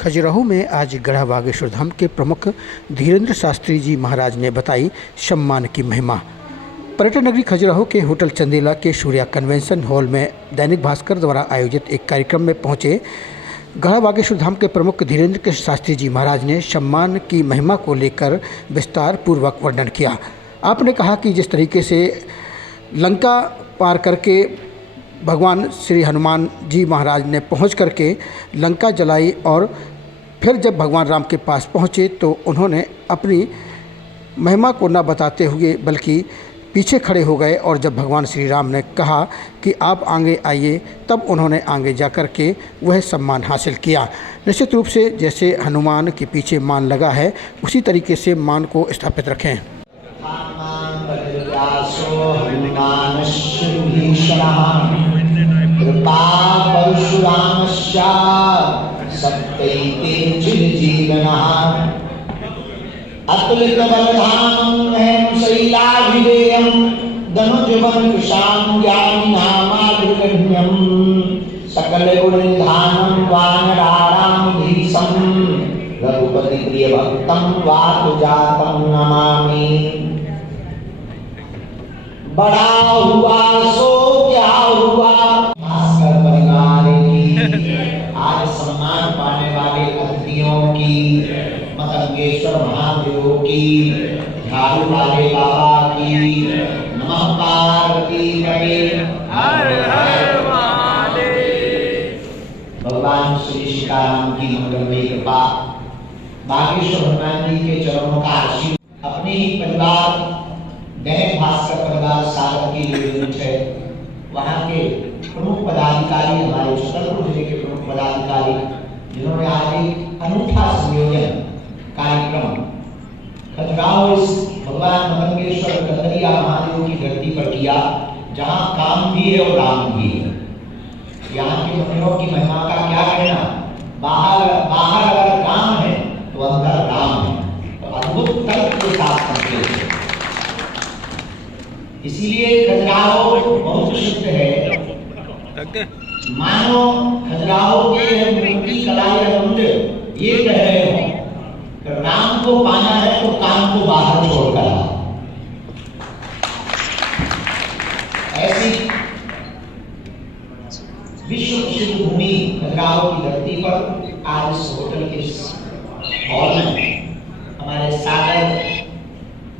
खजुराहो में आज गढ़ा बागेश्वर धाम के प्रमुख धीरेन्द्र शास्त्री जी महाराज ने बताई सम्मान की महिमा। पर्यटन नगरी खजुराहो के होटल चंदेला के सूर्या कन्वेंशन हॉल में दैनिक भास्कर द्वारा आयोजित एक कार्यक्रम में पहुंचे गढ़ा बागेश्वर धाम के प्रमुख धीरेन्द्र शास्त्री जी महाराज ने सम्मान की महिमा को लेकर विस्तार पूर्वक वर्णन किया। आपने कहा कि जिस तरीके से लंका पार करके भगवान श्री हनुमान जी महाराज ने पहुंच करके लंका जलाई और फिर जब भगवान राम के पास पहुंचे तो उन्होंने अपनी महिमा को न बताते हुए बल्कि पीछे खड़े हो गए और जब भगवान श्री राम ने कहा कि आप आगे आइए तब उन्होंने आगे जाकर के वह सम्मान हासिल किया। निश्चित रूप से जैसे हनुमान के पीछे मान लगा है उसी तरीके से मान को स्थापित रखें। अतुलित बलधामं शैलाभिधेयं धनुजबल कुशां ज्ञानिनामाग्रगण्यं सकल गुणनिधानं वानराणामधीशं रघुपति प्रिय भक्तं वातुजातं नमामि। बड़ा हुआ सो क्या हुआ। भास्कर परिवार की आज सम्मान पाने वाले अतिथियों की, मतंगेश्वर महादेव की, झाड़ू वाले बाबा की, नमः पार्वती पते हर हर महादेव। भगवान श्री सीताराम की मंगलमयी कृपा, बागेश्वर हनुमान जी के चरणों का आशीर्वाद अपने ही परिवार दैनिक भास्कर परिवार सागर की यूनिट है, वहाँ के प्रमुख पदाधिकारी, हमारे छतरपुर जिले के प्रमुख पदाधिकारी, जिन्होंने आज एक अनूठा संयोजन कार्यक्रम खजुराहो इस भगवान मतंगेश्वर कंदरिया महादेव की धरती पर किया, जहाँ काम भी है और राम भी है। यहाँ के मंदिरों की महिमा का क्या कहना। बाहर अगर काम है तो अंदर राम है, तो अद्भुत तर्क के साथ संकेत है। इसीलिए खजुराहो बहुत प्रसिद्ध है। मानो खजुराहो के मूर्ति कला ये कह रहे हो राम को पाना है तो काम को बाहर छोड़कर आओ। ऐसी विश्व प्रसिद्ध भूमि खजुराहो की धरती पर आज इस होटल के हॉल में हमारे सागर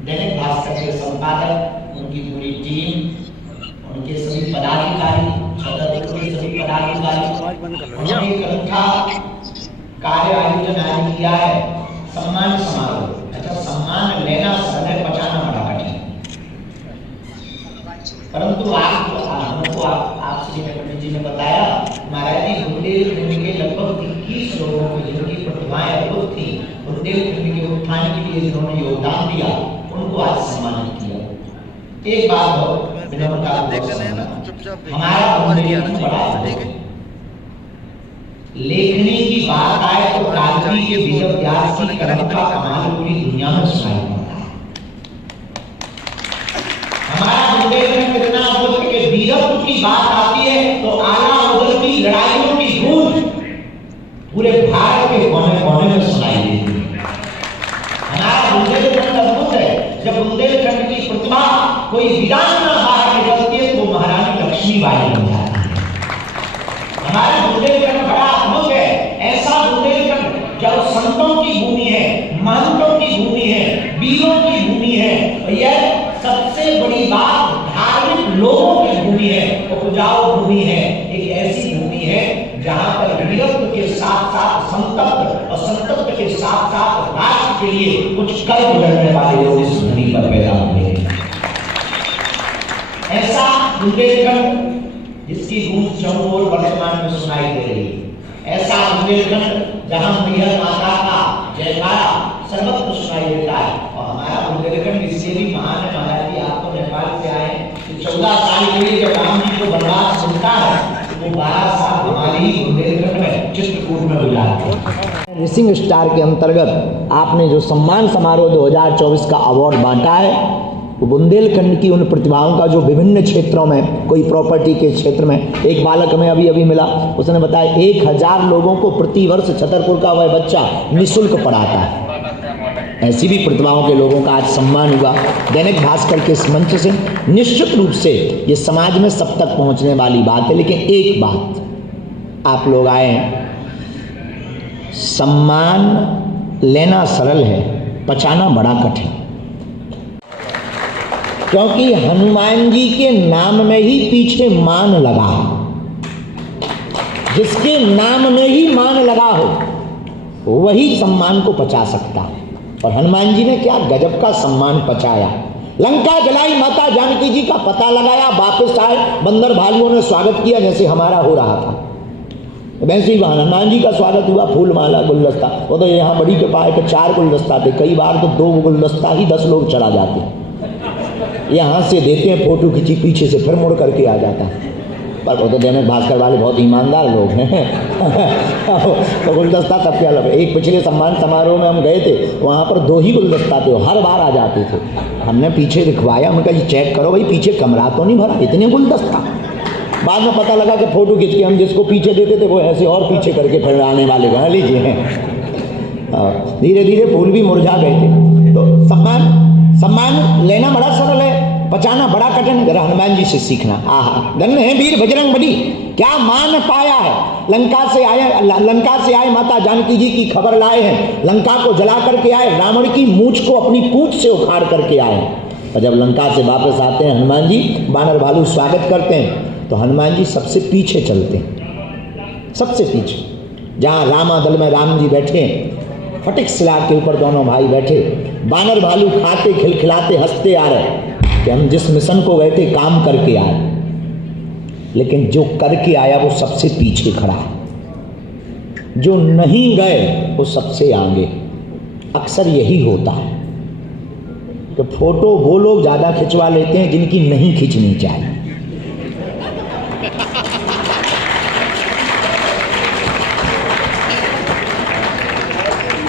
दैनिक भास्कर के संपादक, उनकी पूरी टीम, उनके सभी पदाधिकारी, छतरपुर के सभी पदाधिकारी, उन्होंने एक अनूठा कार्य आयोजन आज किया है, सम्मान समारोह। अच्छा, सम्मान लेना समय बचाना बड़ा कठिन, परंतु हमको आप श्री पंडित जी ने बताया महाराज जी बुंदेलखंड के लगभग 21 लोगों को जिनकी प्रतिभाएं अद्भुत थी, बुंदेलखंड के उत्थान के लिए जिन्होंने योगदान दिया, उनको आज सम्मानित किया। एक बात हो हमारा बुंदेलखंड बड़ा लेखनी की बात आए तो कालवी के विजय व्यास की कलम का कमाल पूरी दुनिया में सुनाई पड़ता है। हमारा बुंदेलखंड कितना अद्भुत कि वीरत्व की बात आती है तो आला उदल की लड़ाइयों की गूंज पूरे भारत के कोने-कोने में सुनाई देती है। हमारा बुंदेलखंड अद्भुत है। जब बुंदेलखंड की प्रतिभा कोई वीरांगना बाहर निकलती है तो महारानी लक्ष्मीबाई बन जाती है। हमारा बुंदेलखंड बड़ा अद्भुत है। ऐसा बुंदेलखंड जब संतों की भूमि है, महंतों की भूमि है, वीरों की भूमि है, यह सबसे बड़ी बात धार्मिक लोगों की भूमि है, उपजाऊ भूमि है। एक ऐसी भूमि है जहां पर वीरत्व के साथ साथ संतत्व और संतत्व के साथ साथ राष्ट्र के लिए कुछ कर गुजरने वाले लोग इस भूमि पर पैदा हुए। ऐसा बुंदेलखंड जिसकी गूंज चौं ओर वर्तमान में सुनाई दे रही है। ऐसा बुंदेलखंड जहां मैया माता का जयकारा सर्वत्र सुनाई देता है। और हमारा बुंदेलखंड इसलिए भी महान है महाराज जी, आप तो नेपाल से आए, 14 साल के लिए जब राम जी को वनवास मिलता है तो 12 साल हमारी बुंदेलखंड में चित्रकूट में गुजारते हैं। रेसिंग स्टार के अंतर्गत आपने जो सम्मान समारोह 2024 का अवार्ड बांटा है, बुंदेलखंड की उन प्रतिभाओं का जो विभिन्न क्षेत्रों में, कोई प्रॉपर्टी के क्षेत्र में, एक बालक हमें अभी अभी मिला, उसने बताया 1000 लोगों को प्रतिवर्ष छतरपुर का वह बच्चा निःशुल्क पढ़ाता है। ऐसी भी प्रतिभाओं के लोगों का आज सम्मान हुआ दैनिक भास्कर के इस मंच से। निश्चित रूप से ये समाज में सब तक पहुंचने वाली बात है, लेकिन एक बात, आप लोग आए हैं, सम्मान लेना सरल है, पचाना बड़ा कठिन, क्योंकि हनुमान जी के नाम में ही पीछे मान लगा है। जिसके नाम में ही मान लगा हो वही सम्मान को पचा सकता है। और हनुमान जी ने क्या गजब का सम्मान पचाया। लंका जलाई, माता जानकी जी का पता लगाया, वापस आए, बंदर भालुओं ने स्वागत किया जैसे हमारा हो रहा था, वैसे ही हनुमान जी का स्वागत हुआ, फूल माला गुलदस्ता। वो तो यहाँ बड़ी कृपा है कि 4 गुलदस्ता थे, कई बार तो 2 गुलदस्ता ही 10 लोग चला जाते। यहाँ से देते हैं फोटो खींची, पीछे से फिर मुड़ करके आ जाता है। पर वो तो दैनिक भास्कर वाले बहुत ईमानदार लोग हैं। तो गुलदस्ता तब क्या लगे। एक पिछले सम्मान समारोह में हम गए थे, वहाँ पर 2 ही गुलदस्ता थे, हर बार आ जाते थे। हमने पीछे दिखवाया, उनका जी चेक करो भाई पीछे कमरा तो नहीं भरा, इतने गुलदस्ता। बाद में पता लगा कि फोटो खींच के हम जिसको पीछे देते थे वो ऐसे और पीछे करके फिर आने वाले बना लीजिए हैं। धीरे धीरे फूल भी मुरझा गए थे। तो सम्मान लेना बड़ा सरल है, पचाना बड़ा कठिन। जरा हनुमान जी से सीखना। आहा, धन्य है वीर बजरंग बली, क्या मान पाया है। लंका से आए माता जानकी जी की खबर लाए हैं, लंका को जला करके आए, रावण की मूंछ को अपनी पूंछ से उखाड़ करके आए। और जब लंका से वापस आते हैं हनुमान जी, बानर भालू स्वागत करते हैं, तो हनुमान जी सबसे पीछे चलते हैं, सबसे पीछे। जहाँ रामादल में राम जी बैठे, फटिक शिला के ऊपर दोनों भाई बैठे, बानर भालू खाते खिलखिलाते हंसते आ रहे कि हम जिस मिशन को गए थे काम करके आए। लेकिन जो करके आया वो सबसे पीछे खड़ा है, जो नहीं गए वो सबसे आगे। अक्सर यही होता है कि फोटो वो लोग ज्यादा खिंचवा लेते हैं जिनकी नहीं खींचनी चाहिए।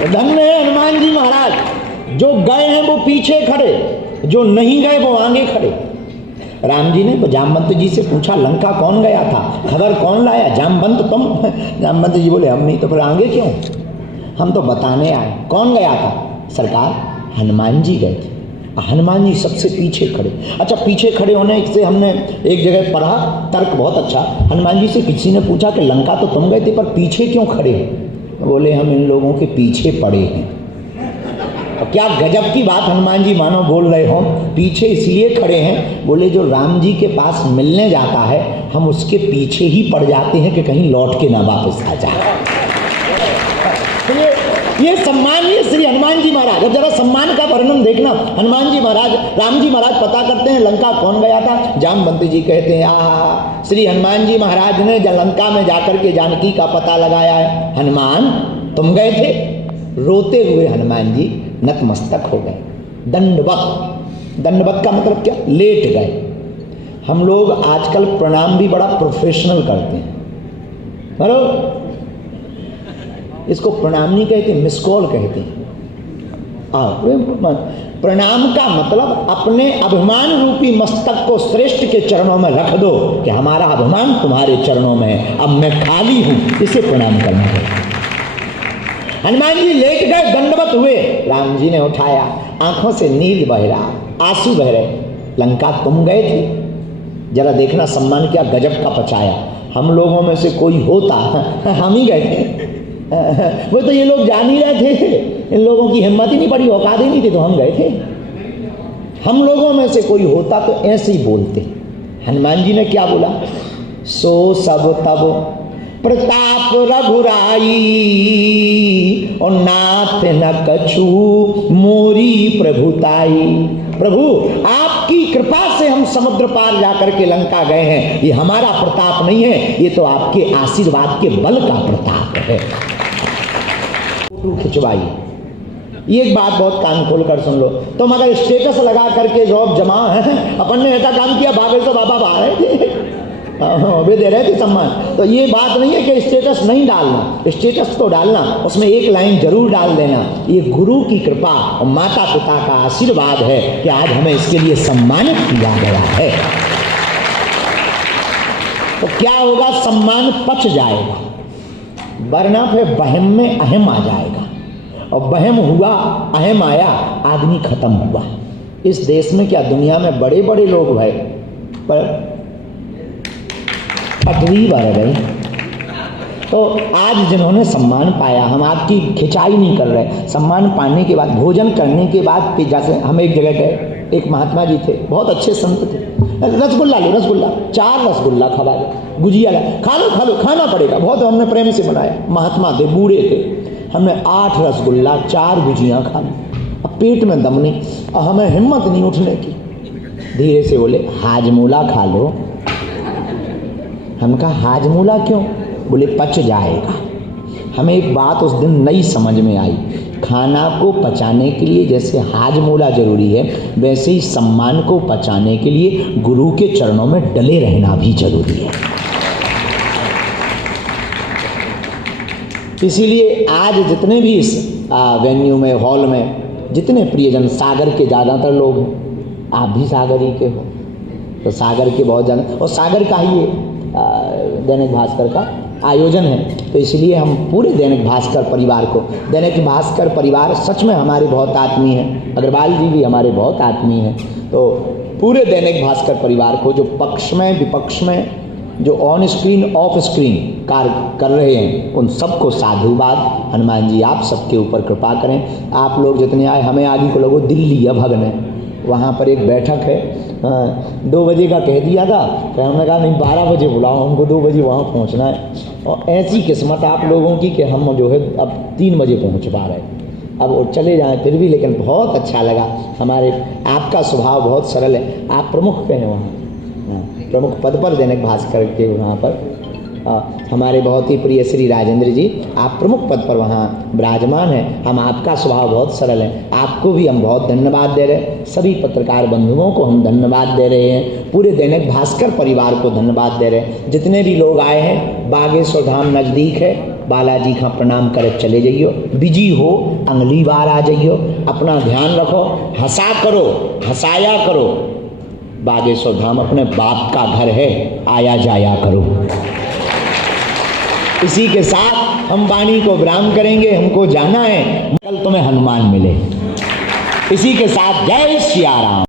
धन्य है हनुमान जी महाराज, जो गए हैं वो पीछे खड़े, जो नहीं गए वो आगे खड़े। राम जी ने जामवंत जी से पूछा, लंका कौन गया था, खबर कौन लाया? जामवंत तुम? जामवंत जी बोले, हम नहीं। तो फिर आगे क्यों? हम तो बताने आए। कौन गया था? सरकार हनुमान जी गए थे। हनुमान जी सबसे पीछे खड़े। अच्छा, पीछे खड़े होने से हमने एक जगह पढ़ा, तर्क बहुत अच्छा। हनुमान जी से किसी ने पूछा कि लंका तो तुम गए थे पर पीछे क्यों खड़े हो? बोले, हम इन लोगों के पीछे पड़े हैं। क्या गजब की बात हनुमान जी मानो बोल रहे हो। पीछे इसलिए खड़े हैं, बोले जो राम जी के पास मिलने जाता है हम उसके पीछे ही पड़ जाते हैं कि कहीं लौट के ना वापस आ जाए। तो ये सम्मान है श्री हनुमान जी महाराज। अब जरा सम्मान का वर्णन देखना। हनुमान जी महाराज, राम जी महाराज पता करते हैं लंका कौन गया था। जामवंत जी कहते हैं, आहा, श्री हनुमान जी महाराज ने लंका में जाकर के जानकी का पता लगाया है। हनुमान तुम गए थे? रोते हुए हनुमान जी नतमस्तक हो गए, दंडवत का मतलब क्या? लेट गए। हम लोग आजकल प्रणाम भी बड़ा प्रोफेशनल करते हैं, बराबर। इसको प्रणाम नहीं कहते, मिस कॉल कहते हैं। प्रणाम का मतलब अपने अभिमान रूपी मस्तक को श्रेष्ठ के चरणों में रख दो कि हमारा अभिमान तुम्हारे चरणों में है, अब मैं खाली हूं, इसे प्रणाम करना है। हनुमान जी लेट गए, दंडवत हुए। राम जी ने उठाया, आंखों से नीर बह रहा, आंसू बह रहे। लंका तुम गए थे? जरा देखना सम्मान क्या गजब का पचाया। हम लोगों में से कोई होता, हम ही गए थे। वो तो ये लोग जान ही रहे थे, इन लोगों की हिम्मत ही नहीं पड़ी, औकात ही नहीं थी, तो हम गए थे। हम लोगों में से कोई होता तो ऐसे ही बोलते। हनुमान जी ने क्या बोला? सो सब तब प्रताप रघुराई और नाथ न कछु मोरी प्रभुताई। प्रभु आपकी कृपा से हम समुद्र पार जाकर के लंका गए हैं, ये हमारा प्रताप नहीं है, ये तो आपके आशीर्वाद के बल का प्रताप है। फोटो खिंचवाई। ये एक बात बहुत कान खोल कर सुन लो। तुम अगर स्टेटस लगा करके जॉब जमा है, अपन ने ऐसा काम किया, बाबे से बाबा बाहर है, वे दे रहे थे सम्मान। तो ये बात नहीं है कि स्टेटस नहीं डालना, स्टेटस तो डालना, उसमें एक लाइन जरूर डाल देना, ये गुरु की कृपा और माता पिता का आशीर्वाद है कि आज हमें इसके लिए सम्मानित किया गया है। तो क्या होगा, सम्मान पच जाएगा, वरना फिर वहम में अहम आ जाएगा, और वहम हुआ अहम आया, आदमी खत्म हुआ। इस देश में क्या दुनिया में बड़े बड़े लोग भाई पर पटरी बढ़ गई। तो आज जिन्होंने सम्मान पाया, हम आपकी खिंचाई नहीं कर रहे, सम्मान पाने के बाद, भोजन करने के बाद, जैसे हम एक जगह गए, एक महात्मा जी थे, बहुत अच्छे संत थे, रसगुल्ला लो, रसगुल्ला, 4 रसगुल्ला खा लो, गुजिया ला, खा लो, खाना पड़ेगा, बहुत हमने प्रेम से बनाया। महात्मा थे, बूढ़े थे, हमने 8 रसगुल्ला 4 गुजियाँ खा ली, अब पेट में दम नहीं, और हमें हिम्मत नहीं उठने की। धीरे से बोले हाजमूला खा लो। हम कहा हाजमूला क्यों? बोले पच जाएगा। हमें एक बात उस दिन नई समझ में आई, खाना को पचाने के लिए जैसे हाजमूला जरूरी है, वैसे ही सम्मान को पचाने के लिए गुरु के चरणों में डले रहना भी जरूरी है। इसीलिए आज जितने भी इस वेन्यू में, हॉल में जितने प्रियजन, सागर के ज़्यादातर लोग हैं, आप भी सागर ही के हो, तो सागर के बहुत ज़्यादा, और सागर का ही दैनिक भास्कर का आयोजन है। तो इसलिए हम पूरे दैनिक भास्कर परिवार को, दैनिक भास्कर परिवार सच में हमारे बहुत आत्मीय हैं, अग्रवाल जी भी हमारे बहुत आत्मीय हैं, तो पूरे दैनिक भास्कर परिवार को, जो पक्ष में विपक्ष में, जो ऑन स्क्रीन ऑफ स्क्रीन कार्य कर रहे हैं, उन सबको साधुवाद। हनुमान जी आप सबके ऊपर कृपा करें। आप लोग जितने आए, हमें आगे को लोगों दिल्ली या भगने, वहाँ पर एक बैठक है, 2 बजे का कह दिया था, तो हमने कहा नहीं 12 बजे बुलाओ, हमको 2 बजे वहाँ पहुँचना है। और ऐसी किस्मत आप लोगों की कि हम जो है अब 3 बजे पहुँच पा रहे हैं। अब चले जाएं फिर भी, लेकिन बहुत अच्छा लगा। हमारे आपका स्वभाव बहुत सरल है। आप प्रमुख पे हैं वहाँ, प्रमुख पद पर दैनिक भास्कर के वहाँ पर हमारे बहुत ही प्रिय श्री राजेंद्र जी, आप प्रमुख पद पर वहाँ विराजमान हैं। हम आपका स्वभाव बहुत सरल है, आपको भी हम बहुत धन्यवाद दे रहे हैं। सभी पत्रकार बंधुओं को हम धन्यवाद दे रहे हैं, पूरे दैनिक भास्कर परिवार को धन्यवाद दे रहे हैं। जितने भी लोग आए हैं, बागेश्वर धाम नज़दीक है, बालाजी का प्रणाम कर चले जाइयो, बिजी हो अगली बार आ जाइयो, अपना ध्यान रखो, हंसा करो, हंसाया करो। बागेश्वर धाम अपने बाप का घर है, आया जाया करो। इसी के साथ हम वाणी को विराम करेंगे, हमको जाना है, कल तुम्हें हनुमान मिले। इसी के साथ जय सिया राम।